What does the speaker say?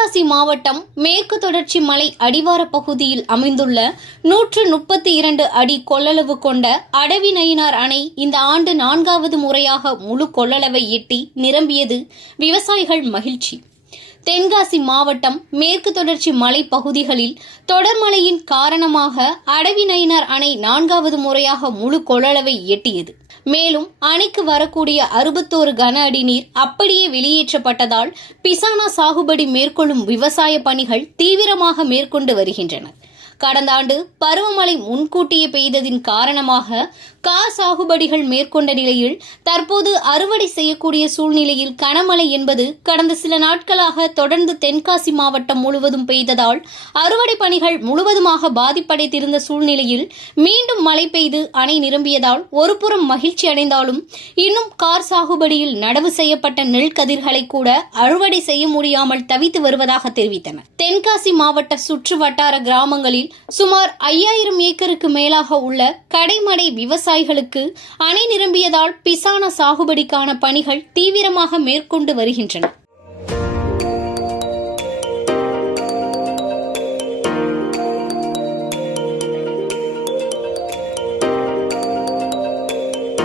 தென்காசி மாவட்டம் மேற்கு தொடர்ச்சி மலை அடிவார பகுதியில் அமைந்துள்ள 132 அடி கொள்ளளவு கொண்ட அடவி நயினார் அணை இந்த ஆண்டு 4வது முறையாக முழு கொள்ளளவை எட்டி நிரம்பியது விவசாயிகள் மகிழ்ச்சி. தென்காசி மாவட்டம் மேற்கு தொடர்ச்சி மலை பகுதிகளில் தொடர்மழையின் காரணமாக அடவி நயினார் அணை 4வது முறையாக முழு கொள்ளளவை எட்டியது. மேலும் அணைக்கு வரக்கூடிய 61 கன அடி நீர் அப்படியே வெளியேற்றப்பட்டதால் பிசானா சாகுபடி மேற்கொள்ளும் விவசாய பணிகள் தீவிரமாக மேற்கொண்டு வருகின்றனர். கடந்த ஆண்டு பருவமழை முன்கூட்டியே பெய்ததின் காரணமாக சாகுபடிகள் மேற்கொண்ட நிலையில் தற்போது அறுவடை செய்யக்கூடிய சூழ்நிலையில் கனமழை என்பது கடந்த சில நாட்களாக தொடர்ந்து தென்காசி மாவட்டம் முழுவதும் பெய்ததால் அறுவடை பணிகள் முழுவதுமாக பாதிப்படைந்திருந்த சூழ்நிலையில் மீண்டும் மழை பெய்து அணை நிரம்பியதால் ஒருபுறம் மகிழ்ச்சி அடைந்தாலும் இன்னும் சாகுபடியில் நடவு செய்யப்பட்ட நெல் கதிர்களை கூட அறுவடை செய்ய முடியாமல் தவித்து வருவதாக தெரிவித்தனர். தென்காசி மாவட்ட சுற்று வட்டார கிராமங்களில் சுமார் 5000 ஏக்கருக்கு மேலாக உள்ள கடைமடை விவசாயிகளுக்கு அணை நிரம்பியதால் பிசான சாகுபடிக்கான பணிகள் தீவிரமாக மேற்கொண்டு வருகின்றன.